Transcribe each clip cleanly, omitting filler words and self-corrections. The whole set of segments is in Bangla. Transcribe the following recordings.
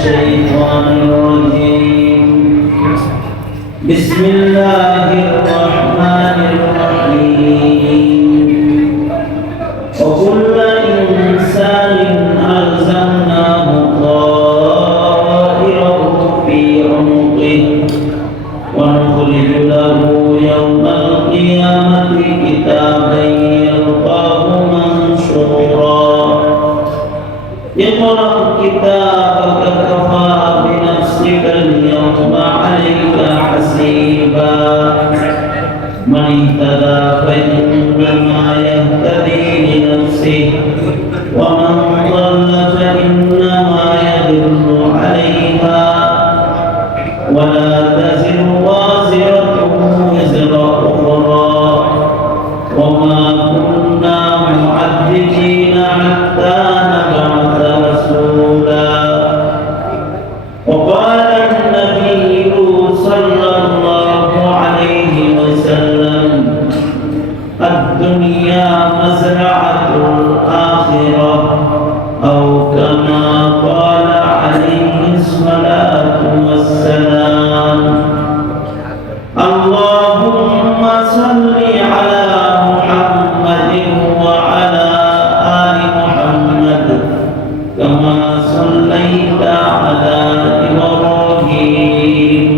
الشيطان الرجيم بسم الله الرحمن الرحيم وكل إنسان ألزمناه طائره في عنقه ونخرج له يوم القيامة كتابا يلقاه منشورا اقرأ كتابك كفى بنفسك اليوم عليك حسيبا من اهتدى فإنما يهتدي لنفسه ومن ضل فإنما يضل عليها ولا تزر وازرة وزر أخرى وما كنا معذبين حتى نبعث رسولا وقال النبي صلى الله عليه وسلم الدنيا مزرعة الآخرة أو كما قال عليه الصلاة والسلام اللهم صل على محمد وعلى آل محمد كما صليت على إبراهيم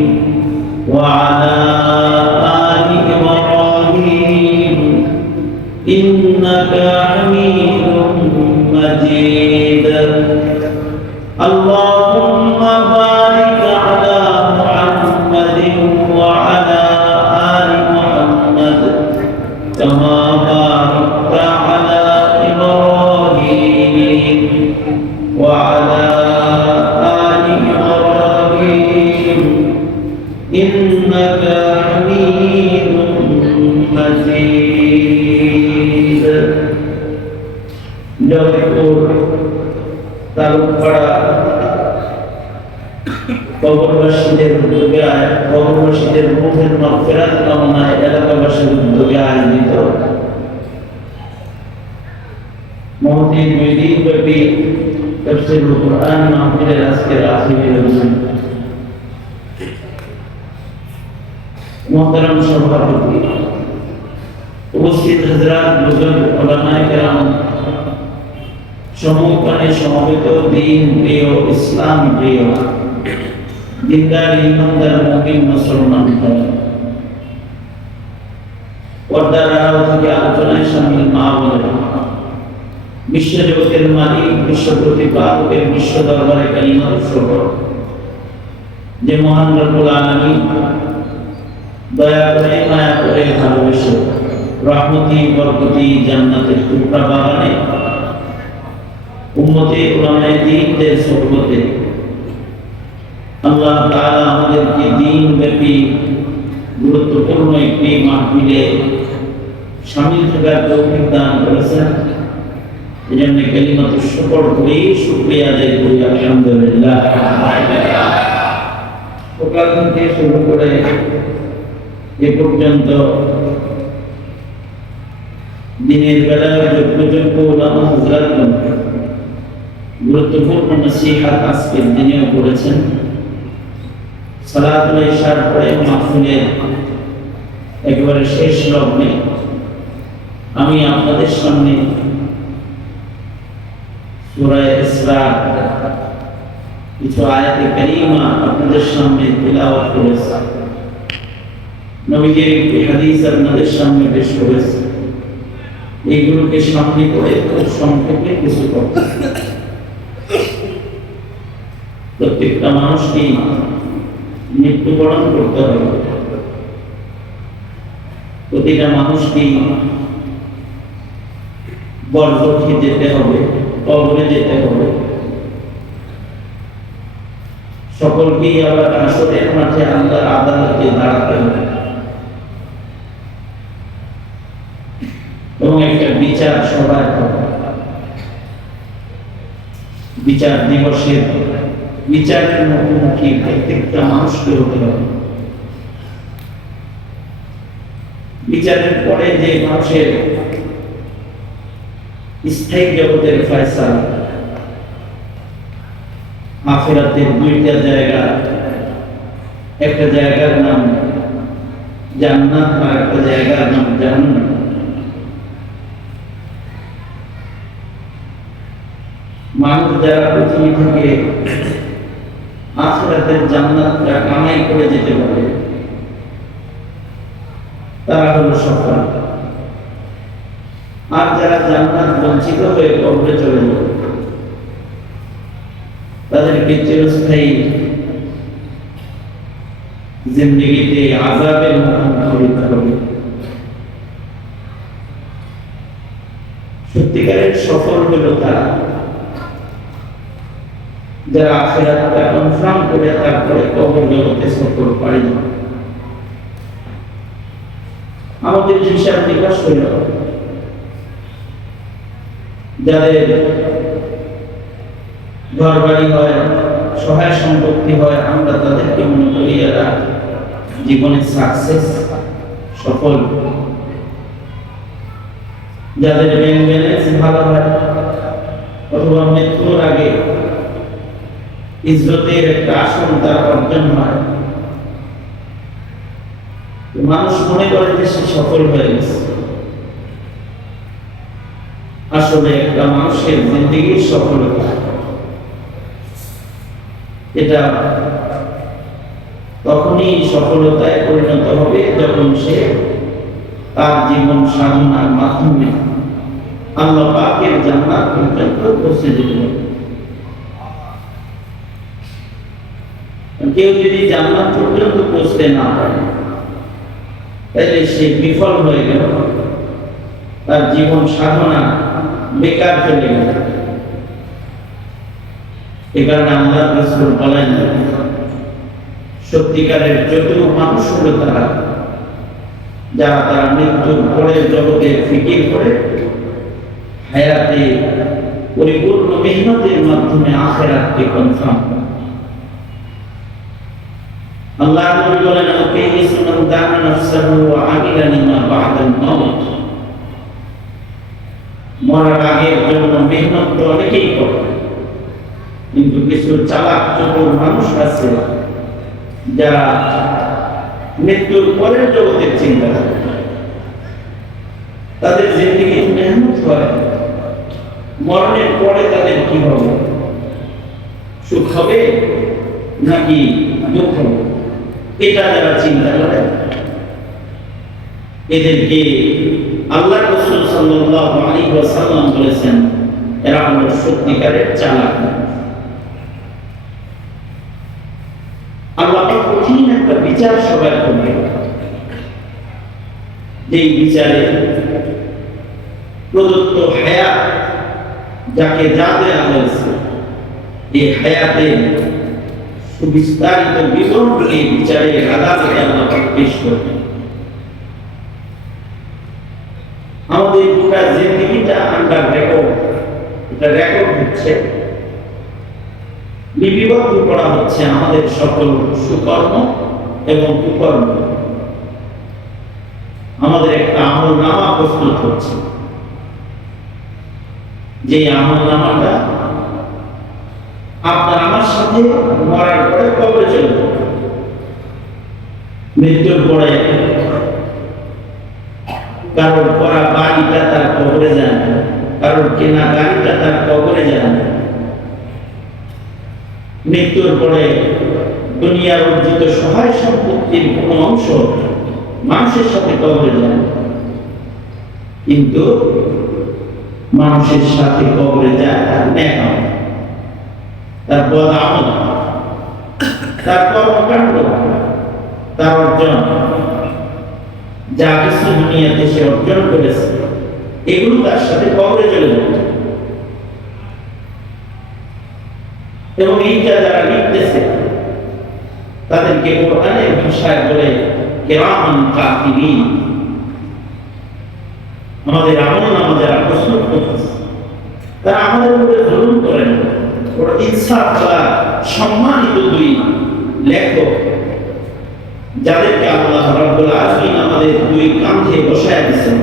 وعلى آل إبراهيم إنك حميد مجيد اللهم بارك على محمد وعلى آل محمد كما باركت على إبراهيم وعلى آل إبراهيم إنك حميد مجيد জয়পুর তালুকপাড়া কবরবাসীদের উদ্যোগে কবরবাসীদের রূহের মাগফিরাত কামনায় এলাকাবাসীর উদ্যোগে আয়োজিত মহতী 2 দিন ব্যাপী তাফসীরুল কুরআন মাহফিলের আজকের আখিরি অনুষ্ঠান মুহতারাম সভাপতি উপস্থিত হযরত বুজুর্গ উলামায়ে কেরাম সমকালে সমবেত দিন প্রিয় ইসলাম প্রিয় দিনদার ইমানদার মুমিন মুসলমান ভাই পর্দার আড়াল থেকে আলোচনায় শামিল মা বোনেরা বিশ্বজগতের মালিক বিশ্ব প্রতিপালকের বিশ্ব দরবারে কালিমা উৎসর্গ যে মহান রব্বুল আলামিন দয়া করে মায়া করে ভালোবেসে রহমতি বরকতি জান্নাতের টুকরা বাগানে উম্মতে উলামায়ে দ্বীনদের সুহবতে আল্লাহ তাআলা আমাদেরকে দ্বীন ব্যাপী গুরুত্বপূর্ণ একটি মাহফিলে শামিল থাকার তৌফিক দান করেছেন। এজন্য কালিমাতু শুকর করি, শুকরিয়া আদায় করি আলহামদুলিল্লাহ। সকাল থেকে শুরু করে এ পর্যন্ত দিনের বেলায় যোগ্য উলামা হযরতগণ গুরুত্বপূর্ণ নসিহত আজকের দিনেও করেছেন। সালাতুল ইশার পরে মাহফিলের একেবারে শেষ লগ্নে আমি আপনাদের সামনে সূরা ইসরা কিছু আয়াতে কারিমা আপনাদের সামনে তিলাওয়াত করেছি। নবীজির একটি হাদিস আপনাদের সামনে পেশ করেছি। এইগুলোকে সামনে করে খুব সংক্ষেপে কিছু কথা। প্রত্যেকটা মানুষকে মৃত্যুবরণ করতে হবে, প্রতিটা মানুষকে বরজখে যেতে হবে, কবরে যেতে হবে। সকলকেই আবার আসরের মাঠে আল্লাহর আদালতে দাঁড়াতে হবে এবং একটা বিচার সভায় হবে। বিচার দিবসের বিচারের মুখোমুখি প্রত্যেকটা মানুষকে হতে হবে। বিচারের পরে যে মানুষের স্থায়ী জগতের ফয়সালা, আখিরাতের দুইটা জায়গা, একটা জায়গার নাম জান্নাত আর একটা জায়গার নাম জাহান্নাম। মানুষ যারা পৃথিবী থেকে আখিরাতের জান্নাতটা কামাই করে যেতে পারে তারা হলো সফল। আর যারা জান্নাত বঞ্চিত হয়ে কবরে চলে যাবে তাদেরকে চিরস্থায়ী জিন্দেগিতে আযাবের মুখোমুখি হতে হবে। সত্যিকারের সফল হলো তারা যারা আখিরাতটা কনফার্ম করে তারপরে কবর জগতে সফর পারে না। আমাদের হিসাব নিকাশ হইল যাদের ঘর বাড়ি হয়, সহায় সম্পত্তি হয়, আমরা তাদেরকে মনে করি এরা জীবনে সাকসেস, সফল। যাদের ব্যাংক ব্যালেন্স ভালো হয় অথবা মৃত্যুর আগে ইজ্জতের একটা আসন তার অর্জন হয়, মানুষ মনে করে যে সে সফল হয়ে গেছে। আসলে একটা মানুষের জিন্দেগির সফলতা এটা তখনই সফলতায় পরিণত হবে যখন সে তার জীবন সাধনার মাধ্যমে আল্লাহ পাকের জান্নাত পর্যন্ত পৌঁছে যেতে পারে। কেউ যদি জান্নাত পর্যন্ত পৌঁছতে না পারে তাহলে সে বিফল হয়ে গেল, তার জীবন সাধনা বেকার চলে গেল। এ কারণে আল্লাহ রাসূল বলেন, সত্যিকারের যত মানুষ হলো তারা যারা তারা মৃত্যুর পরের জগতে ফিকির করে হায়াতে পরিপূর্ণ মেহনতের মাধ্যমে আখিরাতকে কনফার্ম করে। আল্লাহ নবী বলেন, আল-কাইয়িসু মান দানা নাফসাহু ওয়া আমিলা লিমা বা'দাল মাউত। মরার আগের জন্য মেহনত তো অনেকেই করে, কিন্তু কিছু চালাক চতুর মানুষ আছে যারা মৃত্যুর পরের জগতের চিন্তা করে। তাদের জিন্দেগি মেহনত করে, মরণের পরে তাদের কি হবে, সুখ হবে নাকি দুঃখ হবে, এটা যারা চিন্তা করে এদেরকে আল্লাহ রাসূল সাল্লাল্লাহু আলাইহি ওয়াসাল্লাম বলেছেন এরা হলো সত্যিকারের চালাক। আল্লাহ কঠিন একটা বিচার সবার করবে, যেই বিচারে প্রদত্ত হায়াত যাকে যা দেওয়া হয়েছে এই হায়াতে সুবিস্তারিত বিবরণ এই বিচারে আদালতে আল্লাহ পেশ করবেন। আমাদের গোটা জিন্দেগিটা আন্ডার রেকর্ড, এটা রেকর্ড হচ্ছে, লিপিবদ্ধ করা হচ্ছে আমাদের সকল সুকর্ম এবং কুকর্ম। আমাদের একটা আমলনামা প্রস্তুত হচ্ছে, যে আমলনামাটা আপনার আমার সাথে মরার পরে কবরে চলে যাবে। মৃত্যুর পরে কারোর করা বাড়িটা তার কবরে যায় না, কারোর কেনা গাড়িটা তার কবরে যায় না। মৃত্যুর পরে দুনিয়ার অর্জিত সহায় সম্পত্তির কোনো অংশ মানুষের সাথে কবরে যায় না, কিন্তু মানুষের সাথে কবরে যায় তার নেক আমল, তার বদ আমল, তার কর্মকাণ্ড, তার অর্জন, যা কিছু দুনিয়াতে সে অর্জন করেছে এগুলো তার সাথে কবরে চলে যাবে। এবং এইটা যারা লিখতেছে তাদেরকে কোরআনের ভাষায় বলে কিরামান কাতিবিন। আমাদের আমলনামা যারা প্রস্তুত করতেছে তারা আমাদের উপরে জুলুম করেন, ওরা ইনসাফ করা সম্মানিত দুই লেখক যাদেরকে আল্লাহ রাব্বুল আলামিন আমাদের দুই কাঁধে বসায় দিয়েছেন।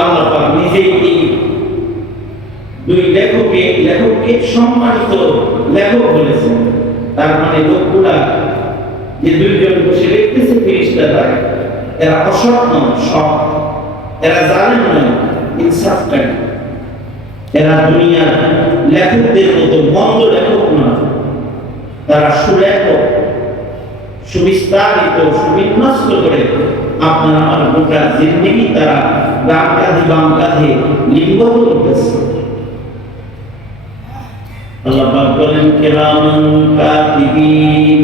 আল্লাহ পাক নিজেই এই দুই লেখককে সম্মানিত লেখক বলেছেন। তার মানে লোকগুলা যে দুইজন বসে লিখতেছে ফেরেশতারা, এরা অসৎ নয়, সৎ। এরা জালেম নয়, ইনসাফকারী। এরা দুনিয়ার লেখকদের মতো মন্দ লেখক নয়, তারা সুলেখক, সুবিস্তারিত, সুবিন্যস্ত করে আপনার আমার গোটা জিন্দেগি তারা ডান কাঁধে বাম কাঁধে লিপিবদ্ধ করতেছে। আল্লাহ পাক বলেন কিরামান কাতিবিন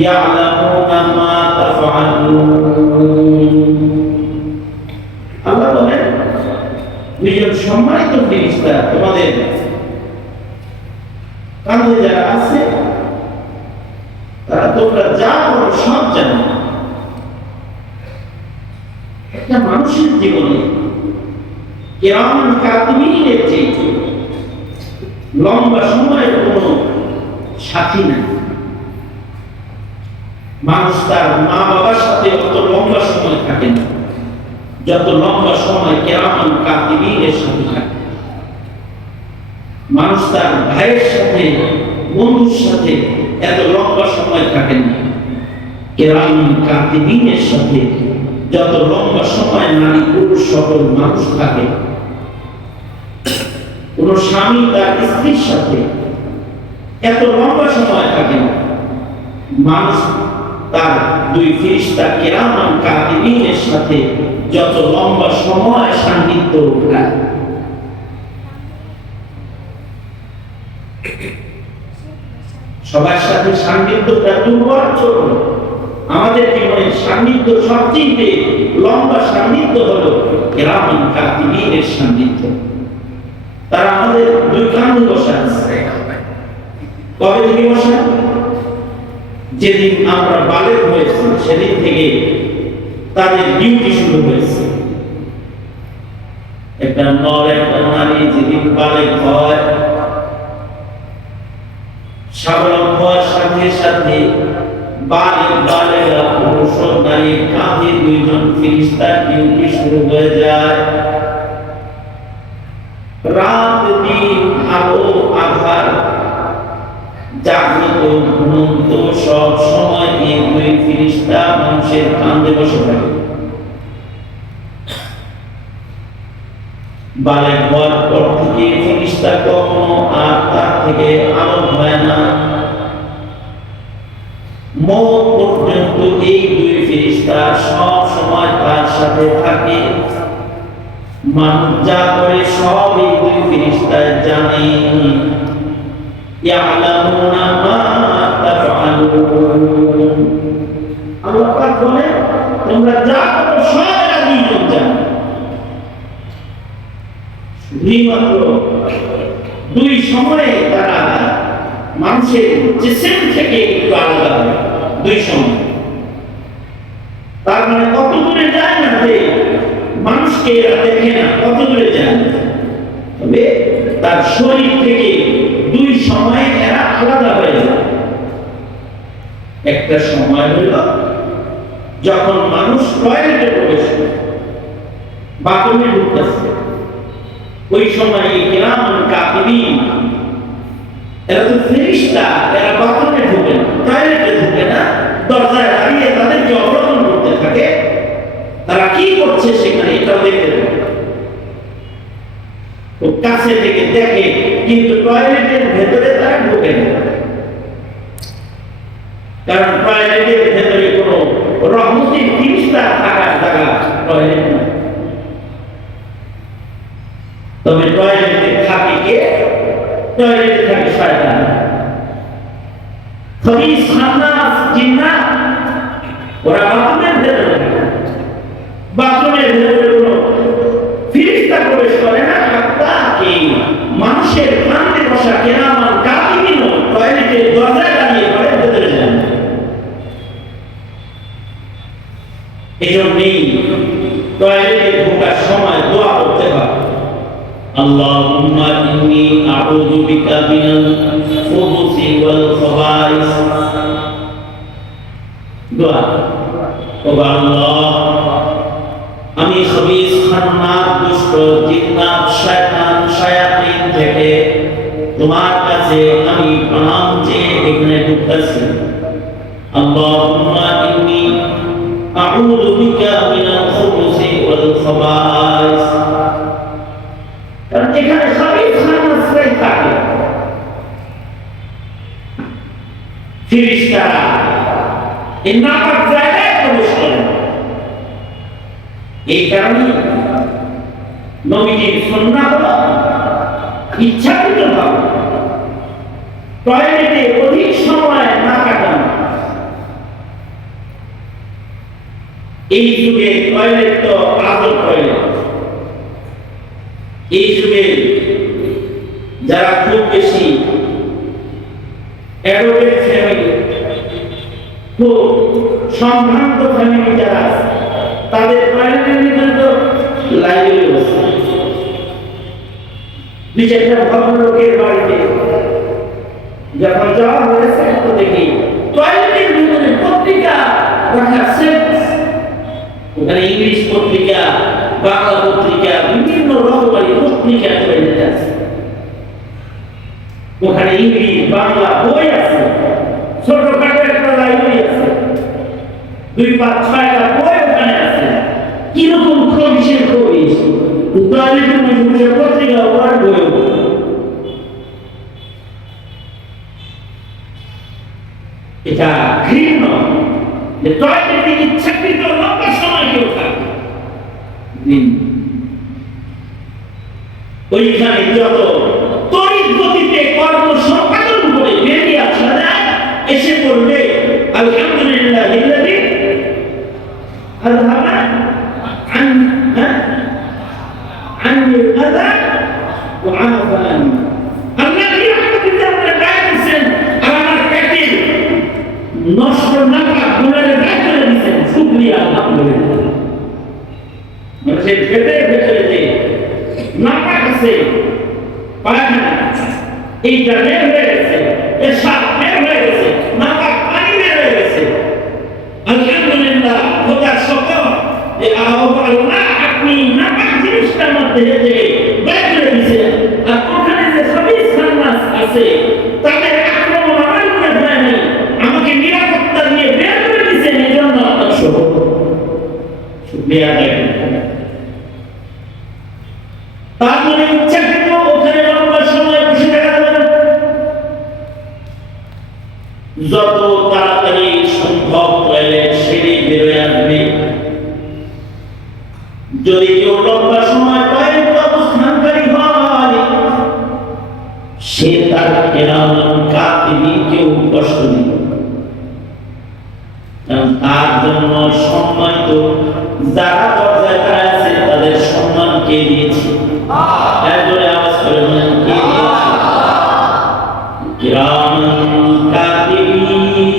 ইয়ালামুনা মা তাফআলুন। আল্লাহ বলেন দুইজন সম্মানিত ফেরেশতা তোমাদের কাঁধে যারা আছে তারা তোমরা যা করো সব জানে। একটা মানুষের জীবনে কিরামান কাতিবিনের চেয়ে লম্বা সময়ের কোনো সাথী নাই। মানুষ তার মা বাবার সাথে অত লম্বা সময় থাকে না যত লম্বা সময় কিরামান কাতিবিনের সাথে থাকে। মানুষ তার ভাইয়ের সাথে, বন্ধুর সাথে এত লম্বা সময় থাকে না কিরামান কাতিবিনের সাথে যত লম্বা সময় নারী পুরুষ সকল মানুষ থাকে। কোন স্বামী তার স্ত্রীর সাথে এত লম্বা সময় থাকে না মানুষ তার দুই ফেরেশতা কিরামান কাতিবিনের সাথে যত লম্বা সময় সান্নিধ্য রাখে। সবার সাথে সান্নিধ্যটা দুর্বল ছোট। আমাদের জীবনের সান্নিধ্য সবচেয়ে লম্বা সান্নিধ্য হলো কিরামান কাতিবিনের সান্নিধ্য। তারা আমাদের দুই কাঁধে বসে আছে। কবে থেকে বসে? যেদিন আমরা বালেগ হয়েছি সেদিন থেকে তাদের ডিউটি শুরু হয়েছে। একটা নর একটা নারী যেদিন বালেগ হয়, স্বাবলম্বী হওয়ার সাথে সাথে বালেগা পুরুষ নারীর কাঁধে দুইজন ফেরেশতার ডিউটি শুরু হয়ে যায়। রাত দিন আলো আধার জাগ্রত ঘুমন্ত সব সময় এই দুই ফেরেশতা মানুষের কাঁধে বসে থাকে। বালেগ হওয়ার পর থেকে ফেরেশতা কখনো আর তার থেকে আলো হয় না। মওত পর্যন্ত এই দুই ফেরেশতা সব সময় তার সাথে থাকে। মানুষ যা করে সব এই দুই ফেরেশতা জানে। ইয়ালামুনা মা তাফআলুন। আল্লাহ পাক বলেন তোমরা যা করো সব এরা দুইজন জানে। শুধুমাত্র দুই সময়ে তারা মানুষের জিসিম থেকে একটু আলাদা হয়। দুই সময় তার মানে কত দূরে যায় না যে মানুষকে এরা দেখে না, কত দূরে যায় না, তবে তার শরীর থেকে দুই সময়ে এরা আলাদা হয়ে যায়। একটা সময় হল যখন মানুষ টয়লেটে প্রবেশ করে, বাথরুমে ঢুকতেছে, ওই সময় কিরামান কাতিবিন এরা তো ফেরেশতা, এরা বাথরুমে ঢুকে না, টয়লেটে ঢুকে না, দরজায় দাঁড়িয়ে তাদেরকে অবলোকন করতে থাকে। তারা কি করছে সেখানে এটাও দেখতে থাকে, কাছে থেকে দেখে, কিন্তু টয়লেটের ভেতরে তারা ঢুকে না। কারণ টয়লেটের ভেতরে কোনো রহমতি ফেরেশতা থাকার জায়গা টয়লেট না। তবে টয়লেটে থাকে কে? টয়লেটে থাকে শয়তান, খবিস খান্নাস জিন্নাত। ওরা বাথরুমের ভেতরে থাকে, বাথরুমের ভেতরে কোনো ফেরেশতা প্রবেশ করে না। তাকে মানুষের কাঁধে বসা কিরামান কাতিবিন টয়লেটের দরজায় দাঁড়িয়ে পড়ে ভেতরে যায়। এজন্যই টয়লেটে ঢোকার সময় দোয়া করতে হয়, আল্লাহুম্মা ইন্নী আউযু বিকা মিনাল খুবুসি ওয়াল খাবাইস। দোয়া, ও আল্লাহ আমি খবিস খান্নাস জিন্নাত শয়তান শায়াতিন থেকে তোমার কাছে আমি প্রণাম চেয়ে এখানে ঢুকতেছি। আল্লাহুম্মা ইন্নী আউযু বিকা মিনাল খুবুসি ওয়াল খাবাইস। কারণ এখানে সবই খানাসরাই থাকে, ফেরেশতারা এই নাপাক জায়গায় প্রবেশ করে। এই কারণে নবীজির সুন্নাহ হলো ইচ্ছাকৃতভাবে টয়লেটে অধিক সময় না কাটানো। এই যুগে টয়লেট তো আজব টয়লেট। এই যুগে যারা খুব বেশি অ্যাডোলেট ফ্যামিলি, খুব সম্ভ্রান্ত ফ্যামিলি যারা আছে, তাদের টয়লেটের ভিতরে তো লাইব্রেরি বসে। নিজের ভদ্রলোকের বাড়িতে যখন যাওয়া হয়েছে তো দেখি টয়লেটের ভিতরে পত্রিকা রাখা সেট। ওখানে ইংলিশ পত্রিকা, বাংলা পত্রিকা, বিভিন্ন রকমের পত্রিকা টয়লেটে আছে। ওখানে ইংলিশ বাংলা বই আছে, ছোটখাটো একটা লাইব্রেরি আছে, 2-5-6টা বই ওখানে আছে। কিরকম প্রবিশের প্রবেশ, টয়লেটের মধ্যে পত্রিকা ওর বই। এটা ঘৃণ্য যে টয়লেটে ইচ্ছাকৃত লম্বা সময় কেউ থাকে। ওইখানে যত তড়িৎ গতিতে কর্ম সম্পাদন করে বেরিয়ে আসা যায়, এসে পড়বে আলহামদুলিল্লাহিল্লাযী আযহাবা আন্নিল আযা ওয়া আফানি। আল্লাহ কি আমাদের আমরা ডাকছেন, আমার পেটে নষ্ট নাপাক গুনাহে দাগ করে দিয়েছেন। শুকরিয়া আলহামদুলিল্লাহ। মানুষের পেটের ভেতরে যে নাপাক আছে, পায়খানা, এইটা বের হয়ে গেছে, এর সাপ বের হয়ে গেছে, নাপাক পানি বের হয়ে গেছে। আলহামদুলিল্লাহ, খোদার শকর যে আল্লাহ আপনি নাপাক জিনিসটার মধ্যে থেকে বের করে দিয়েছেন। আর ওখানে যে সবই সান্নাস আছে, তাদের আক্রমণ আমার মনে হয়নি, আমাকে নিরাপত্তা দিয়ে বের করে দিয়েছেন। এই জন্য আপনার শুকরিয়া আদায় করুন। তারপরে ইচ্ছাকৃত ওখানে লম্বা সময় বসে থাকা যাবে না। যত তাড়াতাড়ি সম্ভব টয়লেট সেরে বেরোয় আসবে। যদি কেউ লম্বা সময় টয়লেটে অবস্থানকারী হয়, সে তার কিরামান কাতিবীকেও কষ্ট দিবে। কারণ তার জন্য সম্মানিত যারা দরজায় দাঁড়ায় আছে, তাদের সম্মান কে দিয়েছে? এরপরে আওয়াজ করে বলেন, কে দিয়েছে? কিরামান কাতিবিন,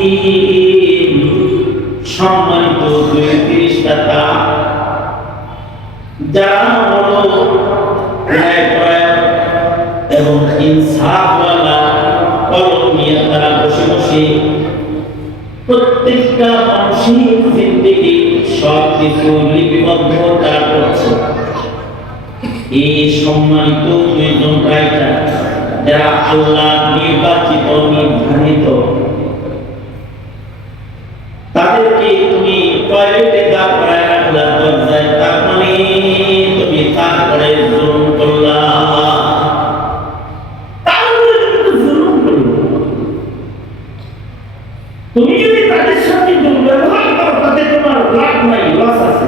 সম্মানিত 30টা তারা, যারা বড় ন্যায়পরায়ণ এবং ইনসাফওয়ালা কলম নিয়ে তারা বসে বসে প্রত্যেকটা মানুষের জিন্দেগি সব কিছু লিপিবদ্ধ তারা করছে। এই সম্মানিত 2জন রাইটার, যারা আল্লাহ নির্বাচিত নির্ধারিত, তাদেরকে তুমি টয়লেটে দাঁড় করায় রাখলা দরজায়, তার মানে তুমি তারপরে জুলুম করলা। তুমি যদি তাদের সাথে দুর্ব্যবহার করো, তাতে তোমার লাভ নাই, লস আছে।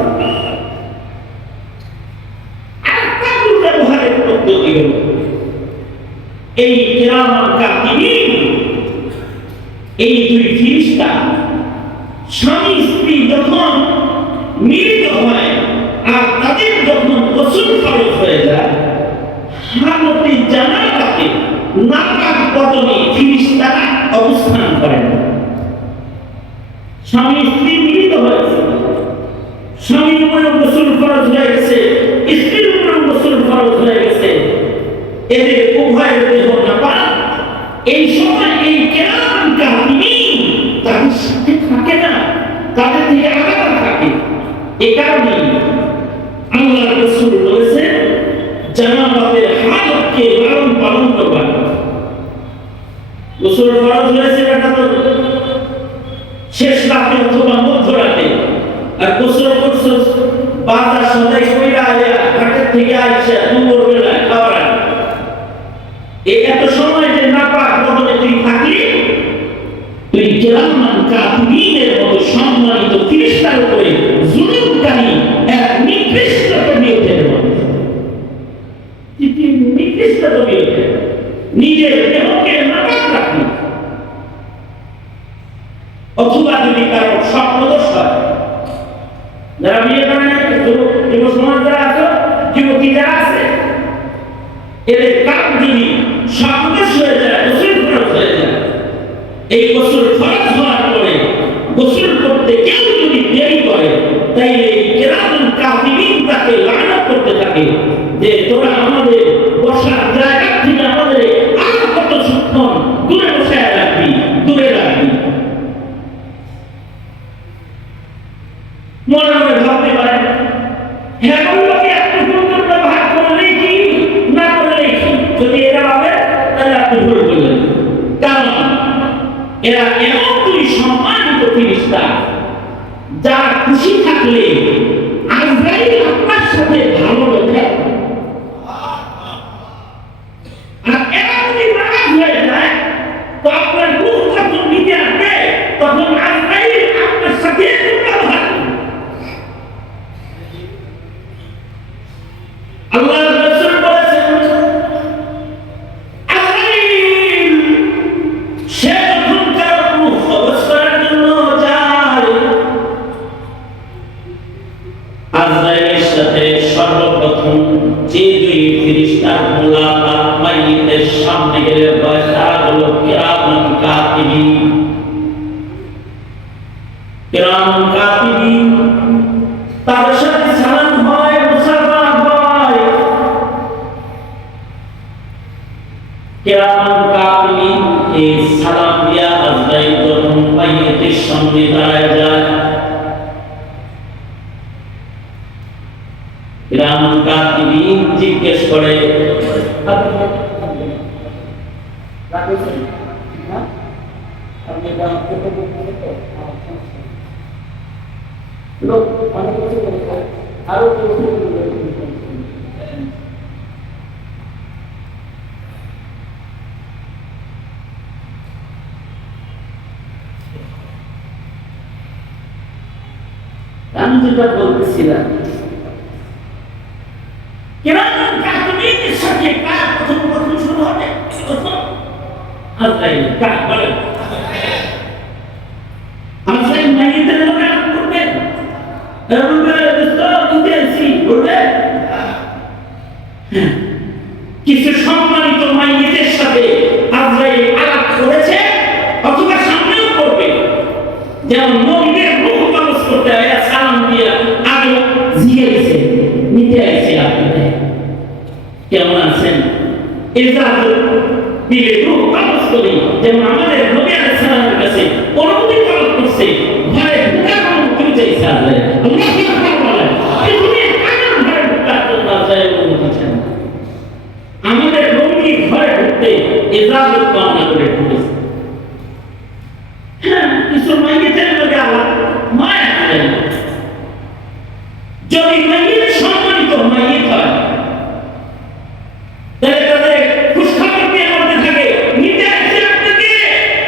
একটা দুর্ব্যবহারের পদ্ধতি হল এই কিরামান কাতিবিন, এই 2 ফেরেশতা স্বামী স্ত্রী যখন মিলিত হয় আর তাদের যখন গোসল ফরজ হয়ে যায়, হালতে জানালাতে নাপাক বদনে ফেরেশতারা অবস্থান করেন। স্বামী স্ত্রী মিলিত হয়েছে, স্বামীর উপরে গোসল ফরজ হয়ে গেছে, স্ত্রীর উপরে গোসল ফরজ হয়ে গেছে, এদের উভয়ের দেহ নাপাক। এই সময় এই কিরামান কাতিবিন তাদের সাথে থাকে না, তাদের থেকে আলাদা থাকে। এ কারণে আল্লাহ রাসূল বলেছেন শেষ রাতে অথবা মধ্যরাতে, আর গোসল করছো বাজার সদাই কইরা ঘাটের থেকে আইসা দুপুর বেলায় খাওয়ার আগে এই এত সময় যে নাপাক বদলে তুই থাকলি, তুই কিরামান কাতিবিনের মতো সম্মানিত ফেরেশতার উপরে জুলুমকারী এক নিকৃষ্ট তবিয়তের মতো, নিকৃষ্ট তবিয়তের নিজের দেহকে নাপাক রাখলি। অথবা যদি কারো স্বপ্নদোষ হয়, যারা বিয়ে করে না, যুব সমাজ যারা আছে, যুবতী যারা আছে, এদের কারণ যদি স্বপ্নদোষ হয়ে যায়, গোসল ফরজ হয়ে যায়, এই গোসল ফরজ হওয়ার পরে গোসল করতে কেউ যদি দেরি করে, তাইলে এই কিরামান কাতিবিন তাকে লানত করতে থাকে যে তোরা আমাদের বসার জায়গা থেকে আমাদের আর কত সূক্ষ্ম দূরে বসায় রাখবি, দূরে রাখবি। মনে মনে ভাবতে পারেন, হ্যাঁ বললোকে একটু সুন্দর ব্যবহার করলেই কি, না করলেই কি? যদি এরা ভাবে তাহলে আপনি ভুল করলেন, কারণ এরা এমন দুই সম্মানিত ফেরেশতা যারা খুশি থাকলে আজরাইল আপনার সাথে ভালো ব্যবহার করে, আর এরা যদি নারাজ হয়ে যায় তো আপনার রূহ যখন নিতে আসবে তখন আজরাইল আপনার সাথে দুর্ব্যবহার করবে। আল্লাহ রাসূল বলেছেন, আজরাইল সে যখন কারো রূহ কবজ করার জন্য যায়, আজরাইলের সাথে সর্বপ্রথম যে দুই ফেরেশতার মুলাকাত মাইয়িতের সামনে গেলে হয় তারা হলো কিরামান কাতিবিন। কিরামান কাতিবিন তাদের সাথে সালাম হয়, মুসাফা হয়। কিরামান কাতিবিন এই সালাম দিয়া আজরাইল যখন মাইয়িতের সামনে দাঁড়ায় যায়, কিরামান কাতিবিন জিজ্ঞেস করে, আমি যেটা বলতেছিলাম, কিরামান কাতিবিনের সাথে কার প্রথম শুরু হবে? আজরাইল। কার বলেন? আজরাইল মাইয়িতের লোক আলাপ করবে, বলবে দোস্ত দিতে আসি, বলবে কিছু সম্মানিত মাইয়িতের সাথে আজরাইল আলাপ করেছে অথবা সামনেও করবে। যেমন নবীদের রূহ কবজ করতে হয়, সালাম দিয়ে আগে জিজ্ঞেস নিতে আসছে, আপনাদের কেমন আছেন ইজাজত দিলে রূহ কবজ করি। যেমন আমাদের নবী আলাইহিস সালামের কাছে অনুমতি তলব করছে, ঘরে ঢোকার অনুমতি চাইছে আজরাইল। আল্লাহু আকবার বলেন, এই দুনিয়ার কারণ ঘরে ঢোকার জন্য আজরাইল অনুমতি চায় না। আমাদের নবী ঘরে ঢুকতে ইজাজত কামনা করে ঢুকেছে। হ্যাঁ, কিছু মাইয়িতের লোকে আল্লাহ মায়া করেন। যদি মাইয়িত সম্মানিত মাইয়িত হয়, তাহলে তাদের খুশখবর দিয়ে বলতে থাকে, নিতে আসছে আপনাকে,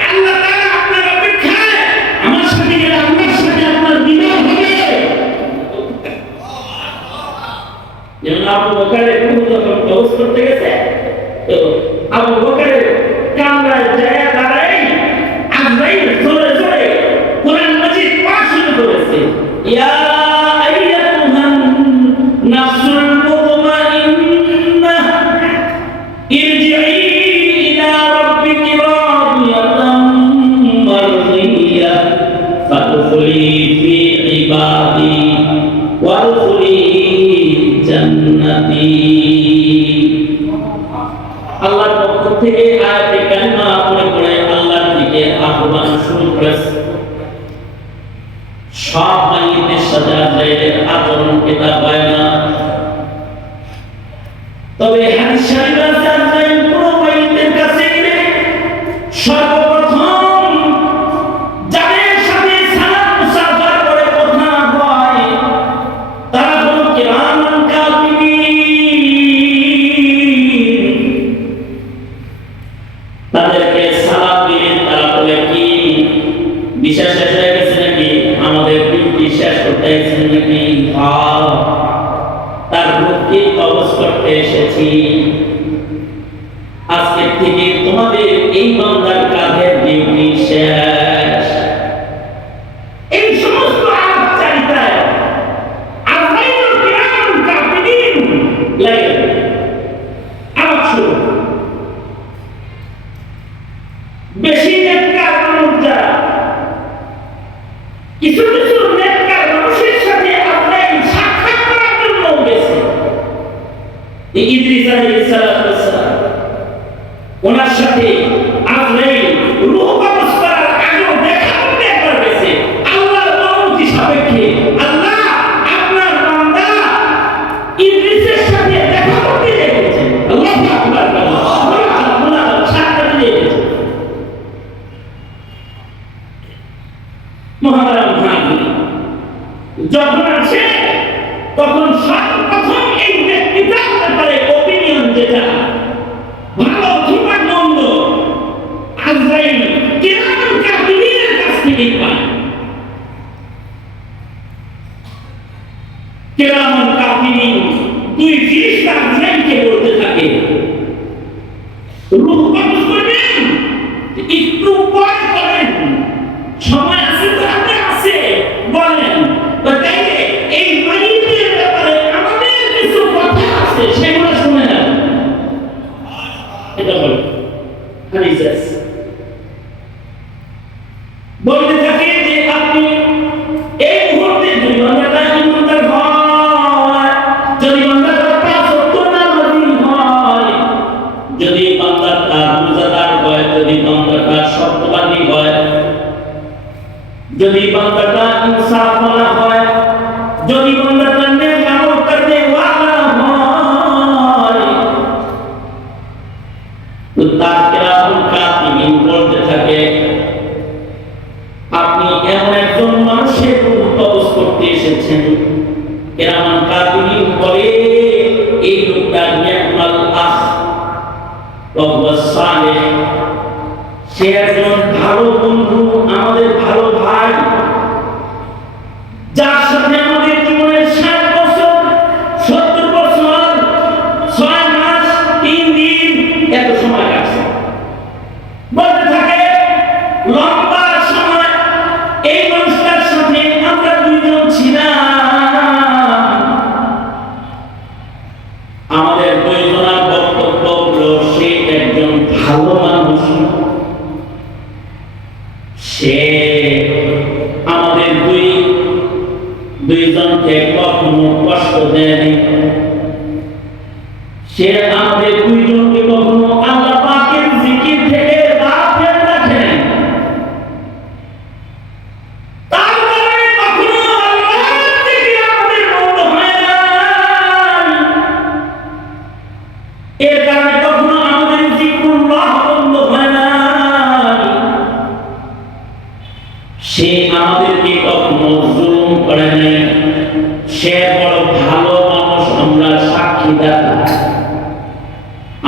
আল্লাহ তাআলা আপনার অপেক্ষায়, আমার সাথে গেলে আপনার সাথে আপনার দিদার হবে। যেমন আবু বকরের যখন কবজ করতে গেছে, তো আবু বকরের কামরায় যায় দাঁড়াই আজরাইল জোরে জোরে কোরআন মাজিদ পাঠ শুরু করেছে, ইয়া আইয়াতুহান নাফসুল মুতমাইন্নাহ ইরজিই ইলা রাব্বিকি রাদিয়াতাম মারদিয়াহ ফাদখুলি ফি ইবাদি ওয়াদখুলি জান্নাতি। আল্লাহর পক্ষ থেকে আয়াতে কারিমা পড়ে আল্লাহর দিকে আহ্বান শুরু করেছে। সব মাইয়িতের সাথে আজরাইলের আচরণ কিতাব হয় না, তবে হাদিস শরীফে আছে আজরাইল পুরো মাইয়িতের কাছে গেলে সর্বপ্রথম যাদের সাথে আজকে থেকে তোমাদের এই বান্দার কাঁধের ডিউটি শেষ। এই সমস্ত আলাপচারিতায় আজরাইল কিরামান কাতিবিন লাগে আওয়াজ শুরু। বেশি নেককার মানুষ যারা, কিছু কিছু নেককার মানুষের সাথে আজরাইল সাক্ষাৎ করার জন্য গেছে। ইদ্রিস আলাইহিস সালাম ওনার সাথে আজরাইল রূহ কবজ করার আগেও দেখা করতে একবার গেছে। আল্লাহর অনুমতি সাপেক্ষে আল্লাহ আপনার বান্দা ইদ্রিসের সাথে দেখা করতে গেছেন। আল্লাহু আকবার, আল্লাহ সাক্ষাৎ দিয়ে গেছেন। মহারাম হাজির যখন আছে তখন সর্বপ্রথম এই ব্যক্তিটার ব্যাপারে ওপিনিয়ন যেটা ভালো অথবা মন্দ আজরাইল কিরামান কাতিবিনের কাছ থেকে পায়। কিরামান কাতিবিন দুই ফেরেশতা আজরাইলকে বলতে থাকে, রূহ কবজ করবেন, একটু পরে করেন, সময় আছে তো আপনি আছে বলেন। তাইলে এই মাইয়ের ব্যাপারে আমাদের কিছু কথা আছে, সেগুলো শুনে নেন। এটা বল হাদিস বলতে থাকে যে আপনি এই মুহূর্তে যদি বান্দাটা ইমানদার হয়, যদি বান্দাটা পাঁচ ওয়াক্ত নামাজি হয়, যদি বান্দাটা রোজাদার হয়, যদি বান্দাটা সত্যবাদী হয়, যদি বান্দাটা ইনসাফওয়ালা হয়, যদি বান্দাটা নেক আমল করতে ওয়ালা হয়, তো তার কিরামান কাতিবিন বলতে থাকে আপনি এমন একজন মানুষের রূহ কবজ করতে এসেছেন। কিরামান কাতিবিন বলে এই লোকটা নি'মাল আখ ওয়া হুয়া সালেহ, সে একজন ভালো বন্ধু, আমাদের ভালো ভাই, যার সাথে আমাদের জীবনের 60 বছর 70 বছর 6 মাস 3 দিন এত সময় কাটছে। বলতে থাকে লম্বা সময় এই মানুষটার সাথে আমরা দুইজন ছিলাম। আমাদের দুইজনের বক্তব্য হলো সে একজন ভালো মানুষ, সে আমাদের দুইজনকে কখনো কষ্ট দেয়নি, সে আমাদের দুইজনকে কখনো আল্লাহ পাকের জিকির থেকে গাফিল রাখেন, তার কারণে কখনো আল্লাহর থেকে আমাদের বন্ধ হয় না, এর কারণে কখনো আমাদের জিকরুল্লাহ বন্ধ হয় না। সে আমাদেরকে কখনো জুলুম করে নাই, সে বড় ভালো মানুষ, আমরা সাক্ষী দাতা।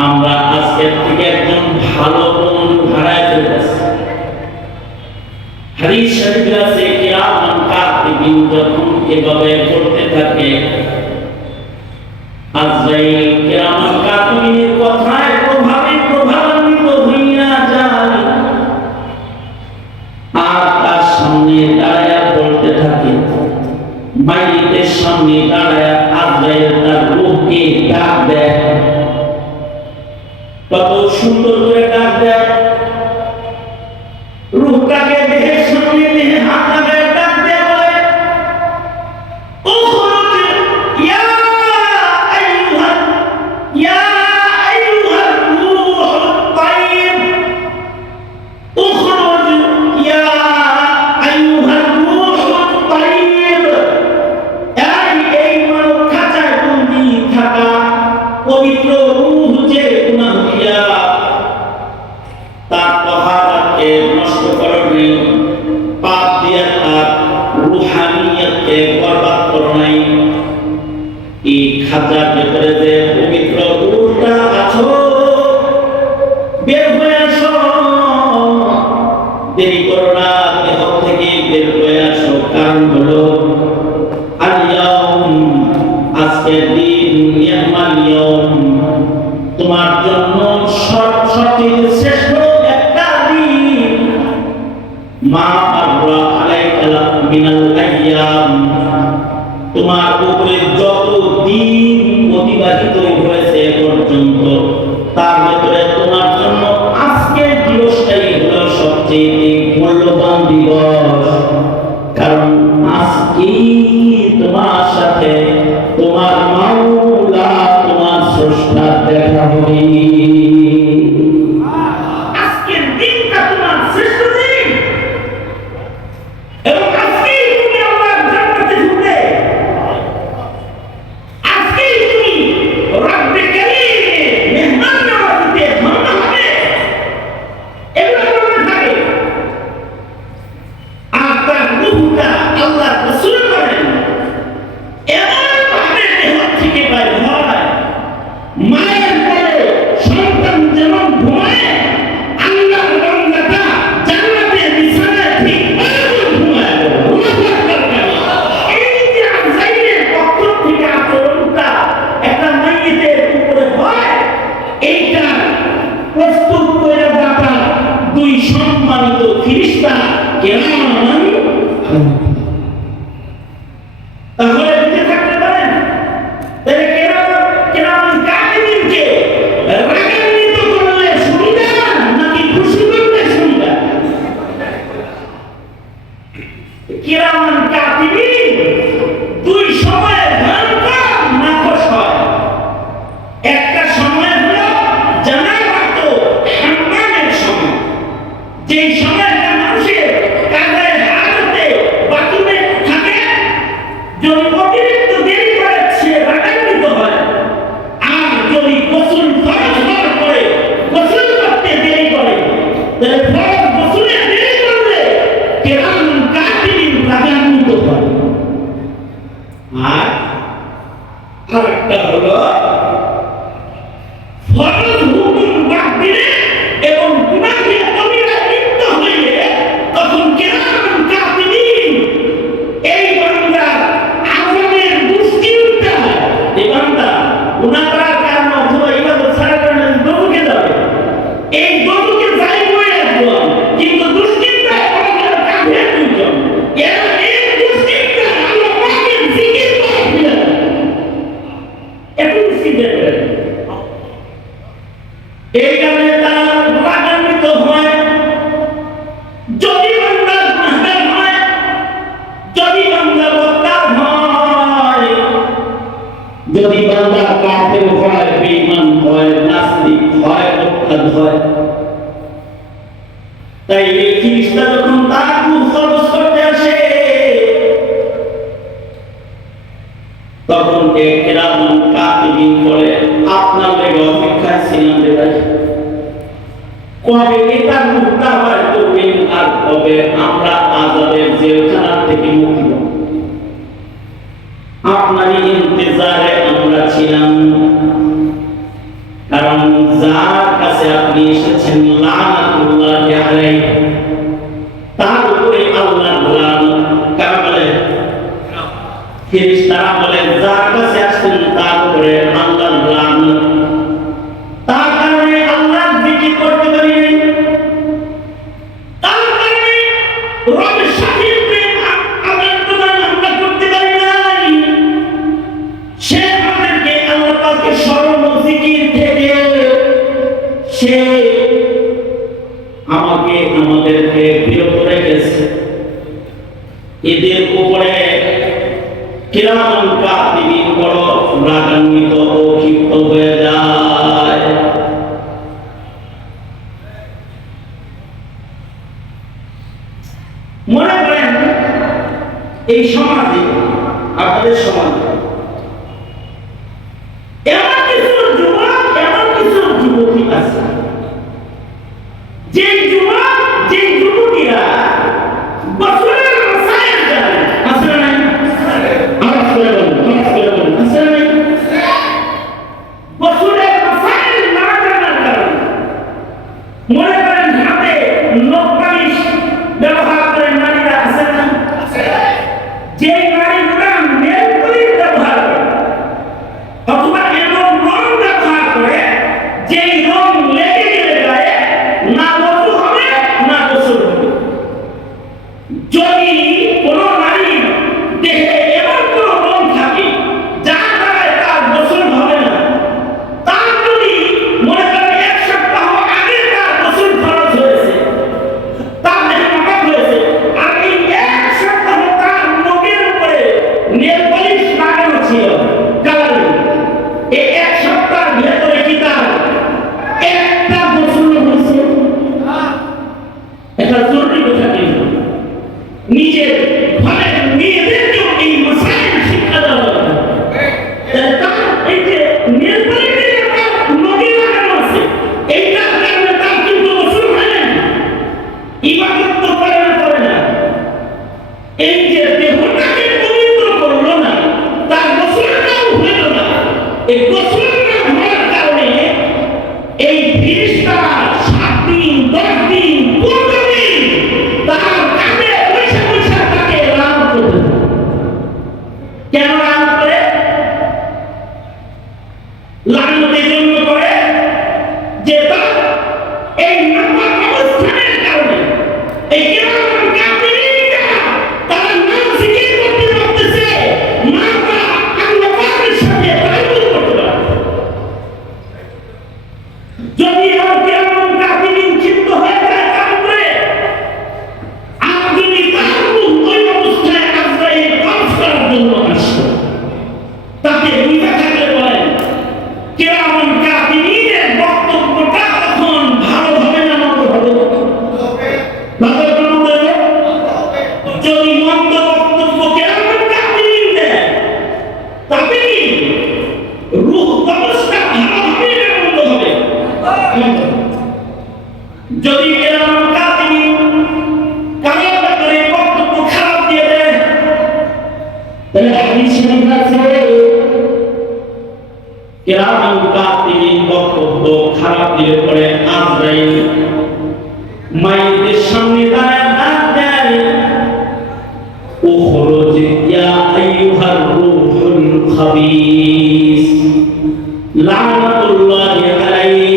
আমরা আজকের থেকে একজন ভালো বন্ধু হারায় ফেলেছি। হাদিস শরীফে আছে কিরামান কাতিবিন যখন এভাবে করতে থাকে, আজরাইল কিরামান কাতিবিনের কথায় প্রভাবান্বিত হইয়া যায় আর তার সামনে দাঁড়ায়া বলতে থাকে, মাইয়ের সামনে দাঁড়ায়া আজরাইল তার রূহকে ডাক দেয়। কত সুন্দর করে ডাক দেয়, রূহটাকে দেহের সামনে নিয়ে হাত লাগায় ডাক দেয়, বলে উখরুজ ইয়া আইয়ুহার রূহুত তাইয়্যিব, উখরুজ ইয়া আইয়ুহার রূহুত তাইয়্যিব। এই মানব খাঁচায় বন্দী থাকা পবিত্র রূহ যে গুনাহ হইয়া তার তাহারাকে নষ্ট করনি, পাপ দিয়া তার রূহানিয়তকে বরবাদ করো নাই, এই খাঁচার ভেতরে যে পবিত্র রূহটা আছো, বের হয়ে আসো, দেরি করো না, দেহ থেকে বের হয়ে আসো। কারণ হলো আল-ইয়াউম, আজকের দিন, নি'মাল ইয়াউম, তোমার জন্য সবচেয়ে শ্রেষ্ঠ একটা দিন মা আররা আলাইকা মিনাল আইয়াম, তোমার উপরে যত দিন অতিবাহিত হয়েছে পর্যন্ত তার ভিতরে তোমার জন্য আজকের দিবসটাই হলো সবচেয়ে মূল্যবান দিবস। কারণ আজকেই তোমার সাথে তোমার মাওলা তোমার স্রষ্টা দেখা হবে। আজকের দিনটা তোমার শ্রেষ্ঠ দিন এবং আজকেই তুমি আল্লাহর জান্নাতে ঢুকবে। আজকেই তুমি রব্বে কারীমের মেহমান নওয়াজিতে ধন্য হবে। এগুলো মনে থাকে। আর তার রূহটা আল্লাহর রাসূল বলেন এমন ভাবে দেহ থেকে বের হয়, মায়ের কোলে সন্তান যেমন ঘুমায় আল্লাহর বান্দাটা জান্নাতের বিছানায় ঠিক ওইরকম ঘুমায়। এই যে আযাইলের পক্ষ থেকে আচরণটা একটা মাইয়িতের উপরে হয়, এইটা প্রস্তুত করে রাখা দুই সম্মানিত ফেরেশতা কিরামান। তাহলে বুঝে থাকতে পারেন তাহলে কিরামান কাতিবিনকে রাগান্বিত করলে সুবিধা নাকি খুশি করলে সুবিধা? কিরামান কাতিবিন দুই সময়ে ভয়ঙ্কর নাকশ হয়। একটা সময় হলো জানাবাত হাম্মামের সময়, যেই সময়টা মানুষের কাজের হাজতে বাথরুমে থাকে, যদি অতিরিক্ত দেরি করে সে রাগান্বিত হয়। আর যদি গোসল ফরজ হওয়ার পরে গোসল করতে দেরি করে, তাহলে ফরজ গোসলে দেরি করলে কিরামান কাতিবিন রাগান্বিত হয়। আর আরেকটা হলো ফরজ হুকুম বাদ দিলে এবং গুনাহে কবিরা লিপ্ত হইলে তখন কিরামান কাতিবিন এই বান্দার আযাবের দুশ্চিন্তা হয়। এই বান্দা গুনাহ করার কারণে অথবা ইবাদত ছাড়ার কারণে দুর্ভোগে যাবে, এই দুর্ভোগে যাই বলে একজন, কিন্তু দুশ্চিন্তায় পড়ে গেল কাঁধে দুইজন। এরা এই দুশ্চিন্তা আল্লাহ পাকের জিকির করে ফেলে এত সিদ্ধ করে। এই কারণে তারা রাগান্বিত হয়। যদি বান্দা গুনাহগার হয়, যদি বান্দা বদকার হয়, যদি বান্দা কাফের হয়, বেঈমান হয়, নাস্তিক হয়, মুরতাদ হয়, তাই এই ফেরেশতা যখন তার রূহ কবজ করতে আসে তখন কিরামান কাতিবিন বলে আপনার লেগে অপেক্ষায় ছিলাম রে ভাই, কবে এটা মুক্তা বার করবেন আর কবে আমরা আযাবের জেলখানা থেকে মুক্তি পাব। আপনারই ইন্তজারে আমরা ছিলাম। কারণ যার কাছে আপনি এসেছেন লানাতুল্লাহি আলাইহি, তার উপরে আল্লাহর লানত। কারা বলে? ফেরেশতারা বলে যার কাছে আসছেন তার উপরে আল্লাহর লানত। তার কারণে আল্লাহর জিকির করতে পারি নাই, তার কারণে রবের সাথে প্রেম আদান-প্রদান আমরা করতে পারি নাই। সে আমাদেরকে আল্লাহ পাকের স্মরণ ও জিকির থেকে সে আমাদেরকে বিরত রেখেছে। এদের উপরে কিরামান কাতিবিন বড় রাগান্বিত ও ক্ষিপ্ত হয়ে যায়। মনে করেন এই সমাজে, আপনাদের সমাজে এমন কিছু যুবক, এমন কিছু যুবতী আছে, যে যুবক, যে যুবতীরা বছরের মাসায়েল জানে। আছে না নাই? বছরের মাসায়েল না জানার কারণে মনে করেন হাতে নখ পালিশ ব্যবহার করে নারীরা, আছে না? যে নারীগুলা নেল পালিশ ব্যবহার করে অথবা এমন রং ব্যবহার করে যেই রং যদি কিরাম কাতিবিন কারো ব্যাপারে বক্তব্য খারাপ দিয়ে দেয়, তাহলে হাদিস শরীফ আছে কিরাম কাতিবিন বক্তব্য খারাপ দিলে পরে আজরাইল মাইদের সামনে দাঁড়ায় ডাক দেয়, উখরুজ ইয়া আইয়ুহার রূহুল খাবিস লানাতুল্লাহি আলাইহি।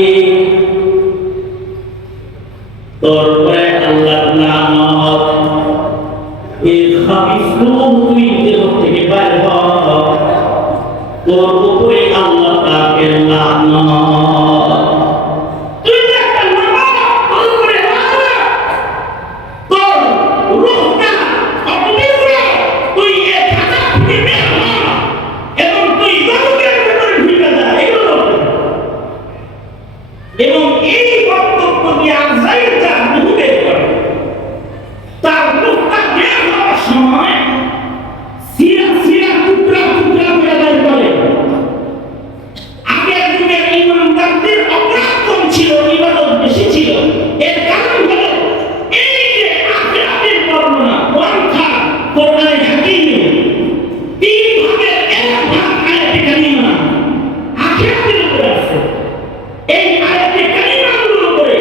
তারপরে আল্লাহর লানত, এই খাবিস রূহ তুই দেহ থেকে বাইর হ, তোর উপরে আল্লাহ পাকের লানত। তুই একটা নামাজ তোর উপরে লানত, তোর রূহটা অপবিত্র, তুই এই খাতা থেকে বের হ এবং তুই জগতের ভিতরে ঢুকে যা। এবং এই বক্তব্য দিয়ে আজরাইল তার রূহ বের করে। তার রূহটা বের হওয়ার সময় সিরা সিরা টুকরা টুকরা করে বের করে। আগের যুগের ইমানদারদের অপরাধ কম ছিল, ইবাদত বেশি ছিল। এর কারণ হলো এই যে আখিরাতের বর্ণনা কোরআন কোরআনে হাকিমে তিন ভাগের এক ভাগ আয়াতে কারিমা আখিরাতের উপরে আছে। এই আয়াতে কারিমাগুলোর উপরে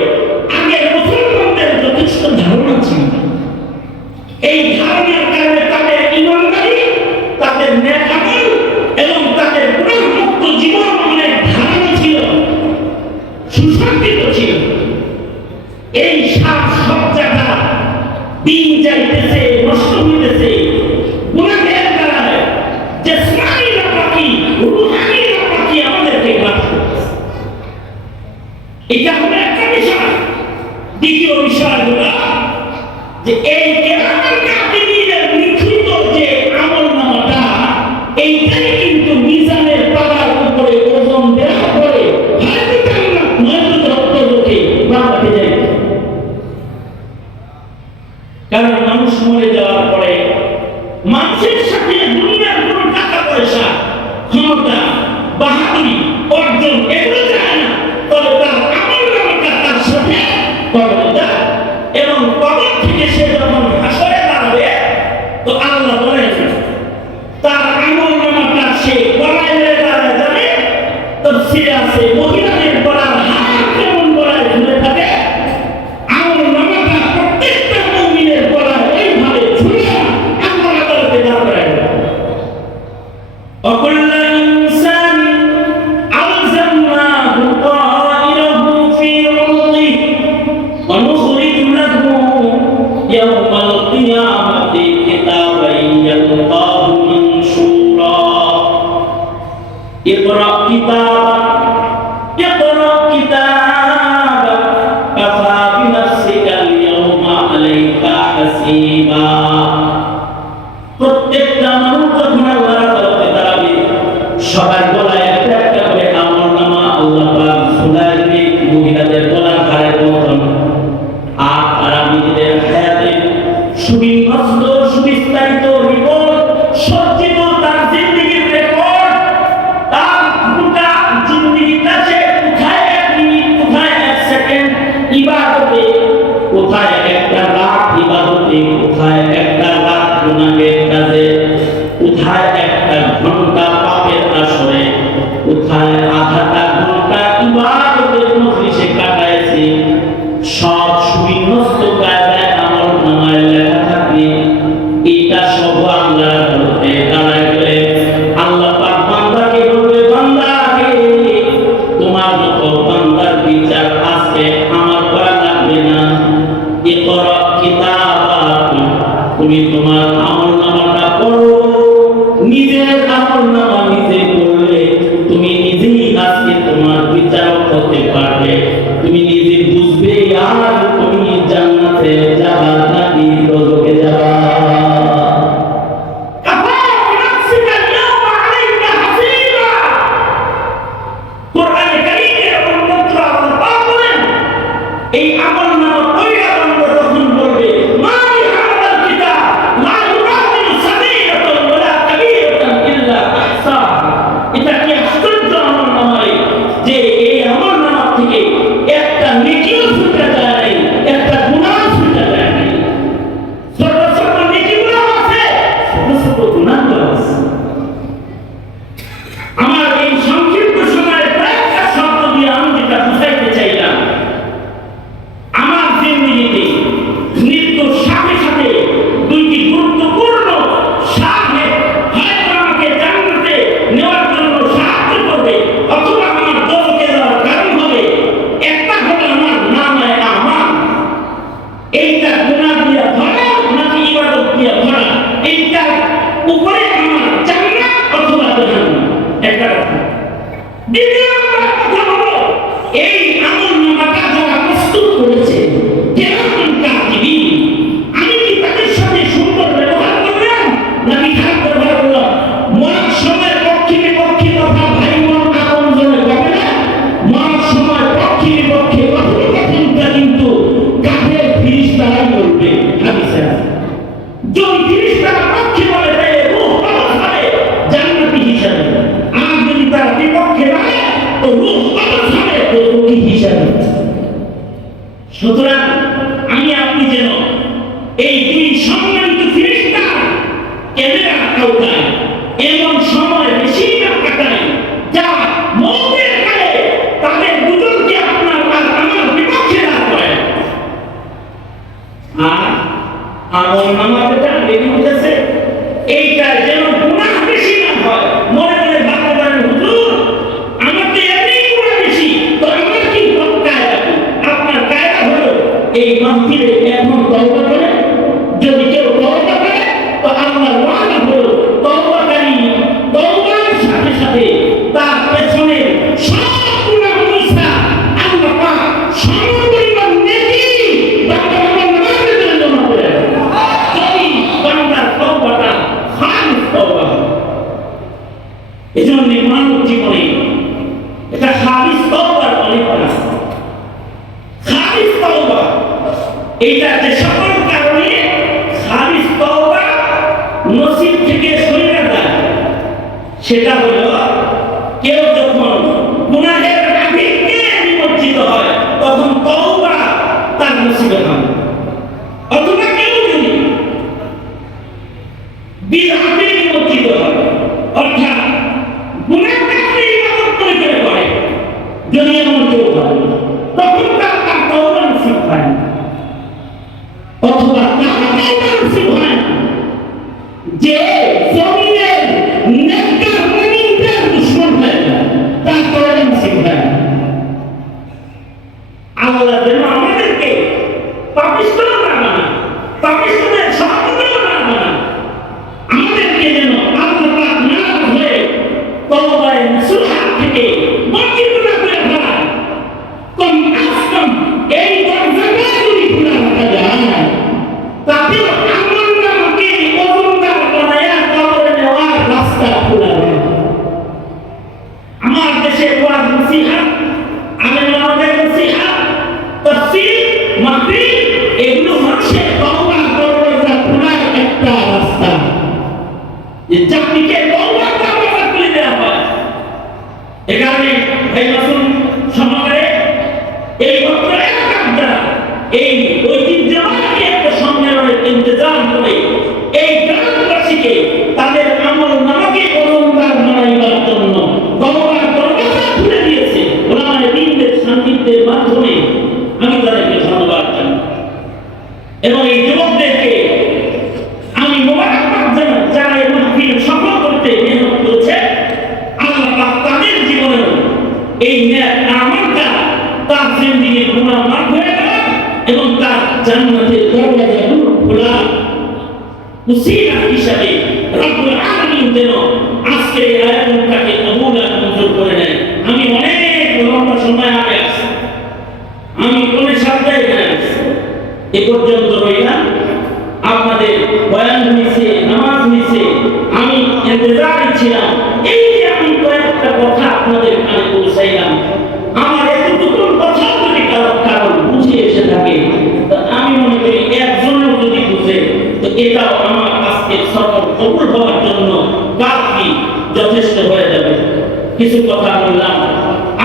আগের মুসলমানদের যথেষ্ট ধারণা ছিল। এই ধারণার কারণে তাদের ইমানদারি, তাদের নেক আমল এবং তাদের গুনাহমুক্ত জীবন অনেক ধারণা ছিল, সুসংগঠিত ছিল। এই সাত সজ্জাটা দিন যাইতেছে, নষ্ট হইতেছে গুনাহের কারণে। জিসমানি নাপাকি, রূহানি নাপাকি আমাদেরকে বাধা করতেছে। এটা হলো একটা বিষয়। দ্বিতীয় বিষয় হলো যে এই কিরামান কাতিবিনের লিখিত যে আমলনামাটা, এইটাই কিন্তু মিজানের পাতার উপরে ওজন দেওয়ার পরে হয়তো জান্নাত নয়তো জাহান্নামে বাঁধাতে যাবে। কারণ মানুষ মরে যাওয়ার পরে মানুষের সাথে দুনিয়ার কোনো টাকা পয়সা, ক্ষমতা, বাহাদুরি, অর্জন এগুলো যায় না, তবে তার আমলনামাটা তার সাথে কবরে যায়। এবং কবর থেকে সে যখন হাসরে দাঁড়াবে, তো আল্লাহ বলেন তার আমলনামাটা সে গলায় দাঁড়ায় যাবে। তাফসীরে আছে মহিলাদের গলার হার কেমন গলায় ঝুলে থাকে, আমলনামাটা প্রত্যেকটা মুমিনের গলায় এইভাবে ঝুলে আল্লাহ আদালতে দাঁড়ায়। وكل إنسان ألزمناه طائره في عنقه ونخرج له يوم القيامة كتابا يلقاه منشورا اقرأ كتابك كفى بنفسك اليوم عليك حسيبا। প্রত্যেকটা মানুষ যখন আল্লাহর আদালতে দাঁড়াবে, সবার গলায় একটা একটা করে আমলনামা আল্লাহ পাক ঝুলায় দিবে, মহিলাদের গলার হারের মতন। আর তারা নিজেদের হায়াতে সুবিন্যস্ত সুবিস্তারিত রিপোর্ট সজ্জিত তার জিন্দেগির রেকর্ড, তার গোটা জিন্দেগিটা সে কোথায় এক মিনিট, কোথায় এক সেকেন্ড ইবাদতে, কোথায় একটা রাত ইবাদতে, কোথায় একটা রাত গুনাহের কাজে, কোথায় একটা ঘন্টা পাপের আসরে, কোথায় আধাটা ঘন্টা ইবাদতের মজলিসে কাটাইছে, সব সুবিন্যস্ত কায়দায় আমলনামায় লেখা থাকবে। এটা সব আল্লাহর আদালতে দাঁড়ায় গেলে আল্লাহ পাক বান্দাকে বলবে, বান্দাকে তোমার মতো বান্দার বিচার আজকে আমার করা লাগবে না। ইকরা কিতাবাক, তুমি তোমার আমলনামাটা পড়ো। নিজের আমলনামা নিজে পড়লে তুমি নিজেই আজকে তোমার বিচারক হতে পারবে। তুমি নিজে বুঝবে আর তুমি জান্নাতে যাবা নাকি দোজখে যাবা। কাফা বিনাফসিকা ইয়াওমা আলাইকা হাসিবা। কোরআনে কারীমে অন্যত্র আল্লাহ বলেন, এই আমলনামা পড়িয়া বান্দা যখন বলবে, মা লিহাযাল কিতাব লা ইউগাদিরু সাগীরাতান ওয়ালা কাবীরাতান ইল্লা আহসাহা। এটা কি আশ্চর্য আমলনামা যে এই আমলনামা থেকে একটা নেকিও ছুটে যায় নাই, একটা গুনাহ ছুটে যায় নাই। ছোট ছোট নেকিগুলো আছে, ছোট ছোট গুনাহগুলো আছে। আমার এই সংক্ষিপ্ত সময়ে কয়েকটা শব্দ দিয়ে আমি যেটা বুঝাইতে চাইলাম, আমার জিন্দেগিতে মৃত্যুর সাথে সাথে দুইটি গুরুত্বপূর্ণ সাধে হয়তো আমাকে জান্নাতে নেওয়ার জন্য সাহায্য করবে, অথবা আমার দোজখে যাওয়ার কারণ হবে। একটা হলো আমার নামায়ে আমাল, এইটা গুনাহ দিয়ে ভরা নাকি ইবাদত দিয়ে ভরা, এইটা উপরে আমার জান্নাত অথবা জাহান্নাম, একটা কথা। দ্বিতীয় নম্বর কথা হলো এই আমল নামাটা যারা প্রস্তুত করেছে, কেরামান কাতিবিন, আমি কি তাদের সাথে সুন্দর ব্যবহার করলাম নাকি খারাপ ব্যবহার করলাম? মরার সময় পক্ষে বিপক্ষে কথা ভাই বোন আপন জনে হবে না। মরার সময় পক্ষে বিপক্ষে কথোপকথনটা কিন্তু কাফের ফেরেশতারাই বলবে। হাদিসে আছে, যদি ফেরেশতারা পক্ষে বলে তাহলে রূহ কবজ হবে জান্নাতি হিসাবে, আর যদি তারা বিপক্ষে বলে তো রূহ কবজ হবে দোজখী হিসাবে। সুতরাং আমি আপনি যেন এই দুই সম্মানিত ফেরেশতা ক্যামেরা আওতায় এমন সময় বেশি না কাটাই যা মৌতের কালে তাদের দুজনকে আপনার আর আমার বিপক্ষে না করে। আর আমল নামা যেটা বেরিয়ে উঠেছে, এইটা যেন গুনাহ বেশি না হয়। মনে মনে ভাবতে পারেন, হুজুর আমার তো এমনি গুনাহ বেশি, তো আমার কি কায়দা? আপনার কায়দা হলো এই মাহফিলে এখন তওবা করে, যদি কেউ তওবা করে তো আল্লাহর ওয়াদা হলো তওবাকারী তওবার সাথে সাথে তার পেছনে সব গুনাহ মুছা আল্লাহ পাক সমপরিমাণ নেকি বান্দার নামাজের জন্য জমা করে দেন। যদি বান্দার তওবাটা খালিস তওবা হয়, এজন্য মানব জীবনে এটা খালিস তওবার অনেকটা খালিস তওবা, এইটা যে সকল কারণে খালিস তওবা নসিব থেকে সরে যায়। সেটা হলো কেউ যখন গুনাহের আধিক্যে নিমজ্জিত হয় তখন তওবা তার নসিবে হয়, অথবা কেউ যদি বিদআতে নিমজ্জিত হয়, অর্থাৎ গুনাহ কাজে ইবাদত করে করে, যদি এমন কেউ হয় তখন তার তওবা নসিব হয় না, অথবা তার তওবা নসিব হয় না। যে জমিনের নেককার মুমিনদের দুশমন হয়ে যায়, তার তওবা নসিব হয় না। আল্লাহ যেন আমাদেরকে পাপিষ্ঠ না বানায়, পাপিষ্ঠদের সহযোগী না বানায়, আমাদেরকে যেন আল্লাহ পাক নারাজ হয়ে তওবায়ে নসুহা থেকে বঞ্চিত না করে ফেলায়। কম আজ কম এই দরজাটা যদি খোলা রাখা যায়, তাতেও আমল নামাকে ওজনদার বানায়া কবরে নেওয়ার রাস্তা খোলা হয়। আমার দেশে ওয়াজ নসিহত, আলেম ওলামাদের নসিহত, তাফসীর, মাহফিল, এগুলো মানুষের তওবার দরজা খোলার একটা রাস্তা, যে জাতিকে তওবার দরজা খুলে দেওয়া হয়। এ কারণে ভাই রাসূল সমাজে এই ভদ্র এলাকাটা এই ঐতিহ্যবাহী একটা সম্মেলনের ইন্তজাম করে এই গ্রামবাসীকে তাদের আমল নামাকে ওজনদার বানাইবার জন্য তওবার দরজা খুলে দিয়েছে ওলামায়ে দ্বীনদের সান্নিধ্যের মাধ্যমে। আমি তাদেরকে ধন্যবাদ জানাই এবং এই যুবকদেরকে আমি মোবারকবাদ জানাই যারা এই মাহফিল সফল করতে মেহনত করেছে। আল্লাহ পাক তাদের জীবনেও এই নেক আমলটা তার জিন্দেগির গুনাহ মাফ হয়ে গেল এবং তার জান্নাতের দরজাগুলো খোলা উসিলা হিসাবে রব্বুল আলামিন যেন আজকে এই আয়াতটাকে কবুল আর মঞ্জুর করে নেয়। আমি অনেক লম্বা সময় আগে আসছি, আমি কোন সপ্তাহে এখানে আসছি, এ পর্যন্ত রইলাম। আপনাদের বয়ান হয়েছে, নামাজ হয়েছে, আমি ইন্তজারে ছিলাম। এই যে আমি কয়েকটা কথা আপনাদের কানে পৌঁছাইলাম, আমার এতটুকু কথা যদি কারণ বুঝে এসে থাকে, তো আমি মনে করি একজনের যদি বুঝে, তো এটাও আমার আজকে সফল কবুল হওয়ার জন্য কাফি যথেষ্ট হয়ে যাবে। কিছু কথা বললাম,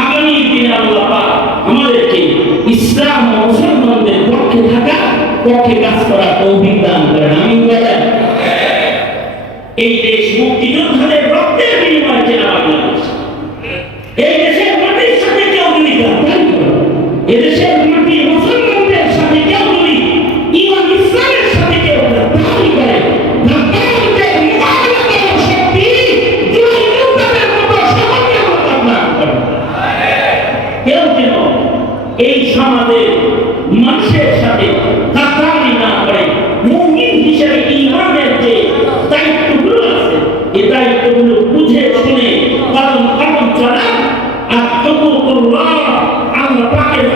আগামী দিনে আল্লাহ পাক আমাদেরকে পক্ষে কাজ করার তৌফিক দান করেন, আমিন বলেন। এই দেশ মুক্তিযোদ্ধাদের রক্তের বিনিময়ে চেনা বাংলাদেশ। এই দেশের মাটির সাথে কেউ যদি গাদ্দারি করে, এদেশের মাটি মুসলমানদের সাথে কেউ যদি ইমান ইসলামের সাথে কেউ গাদ্দারি করে, গাদ্দারদের মোকাবিলা করার শক্তি জুলাই যোদ্ধাদের মতো সামান্যের মতো আল্লাহ করেন। কেউ যেন এই সমাজের মানুষের সাথে গাদ্দারি না করে, মুমিন হিসেবে ঈমানের যে দায়িত্বগুলো আছে এই দায়িত্বগুলো বুঝে শুনে পালন করেন। আর হুকুকুল্লাহ, আল্লাহ পাকের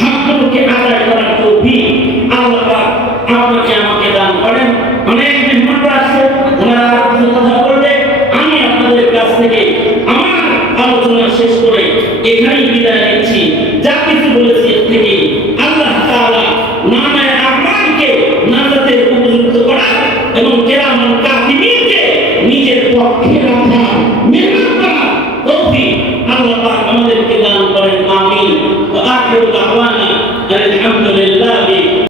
হকগুলোকে আদায় করার তৌফিক আল্লাহ পাক আপনাকে আমাকে দান করেন। অনেক মেহমানরা আছে, ওনারা কিছু কথা বলবে, আমি আপনাদের কাছ থেকে আমার আলোচনা শেষ করে এখানেই বিদায় নিচ্ছি। যা কিছু বলেছি এর থেকে আল্লাহ তাআলা নামায়ে আমালকে নাজাতের উপযুক্ত করা এবং কিরামান কাতিবিনকে নিজের পক্ষে রাখা, মেহনত